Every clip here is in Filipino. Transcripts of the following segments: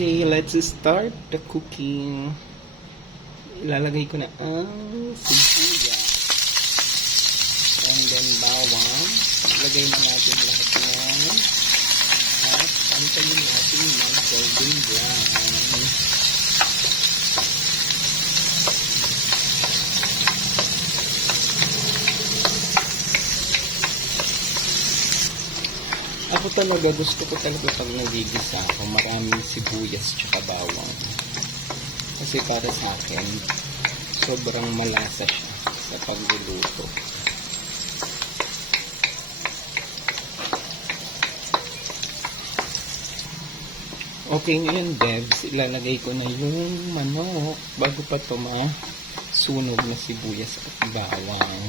Okay, let's start the cooking. Ilalagay ko na ang sibuyas. And then bawang. Ilagay na natin lahat ng at pantayin natin ng golden brown. Ako talaga, gusto ko talaga pag nagigisa ako, maraming sibuyas tsaka bawang. Kasi para sa akin, sobrang malasa siya sa pagluluto. Okay, ngayon devs, ilalagay ko na yung manok bago pa ito masunog na sibuyas at bawang.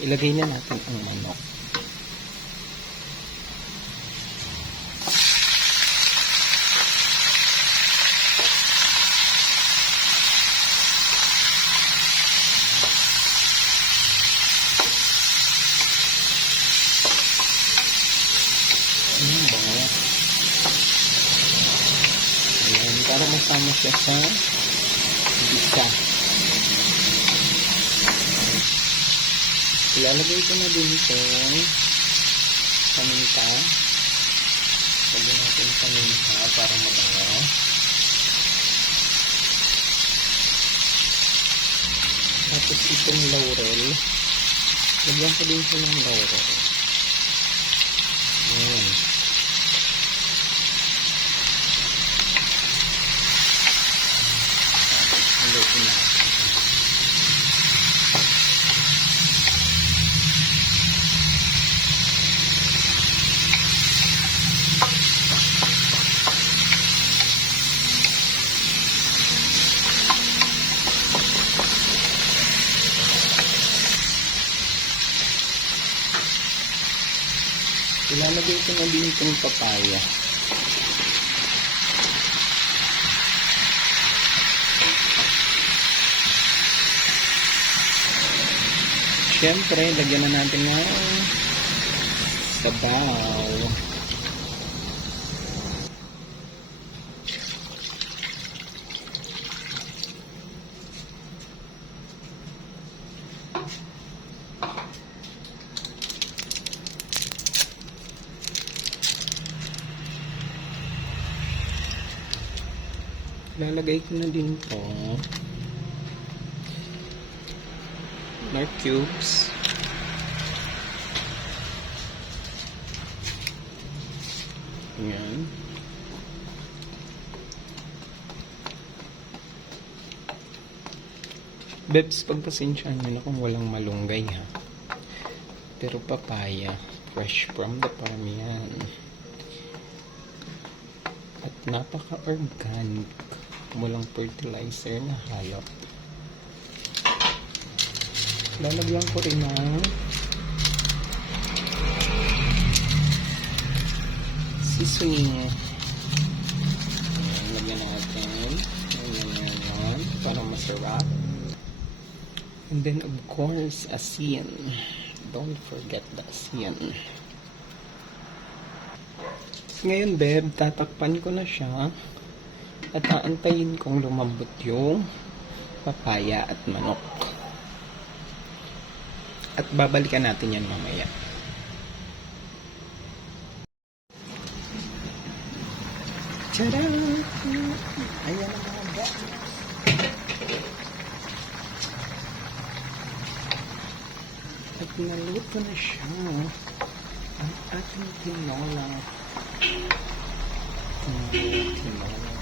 Ilagay na natin ang manok. Ayan, para masama siya sa bisa. Ilalagay ko na din itong paminta. Lagyan natin paminta para mabango. Tapos itong laurel. Lagyan ko din siya ng laurel. Ayan. Haluin natin. Ilalagay ko na din itong papaya. Siyempre, lagyan na natin ng sabaw. Lalagay ko na din ito nut cubes. Ayan. Bebs, pagpasensyahan nyo na kung walang malunggay ha. Pero papaya, fresh from the farm yan. At napaka-organic. Walang fertilizer na halo. Lalagyan ko rin ng seasoning. Lagyan natin. Ayan. Para masarap. And then of course, asin. Don't forget the asin. Ngayon, beb, tatakpan ko na siya. At aantayin kong lumambot yung papaya at manok. At babalikan natin yan mamaya. Tcharam! Ayan ang mga ba. At naluto na siya ang ating tinola. Tinola.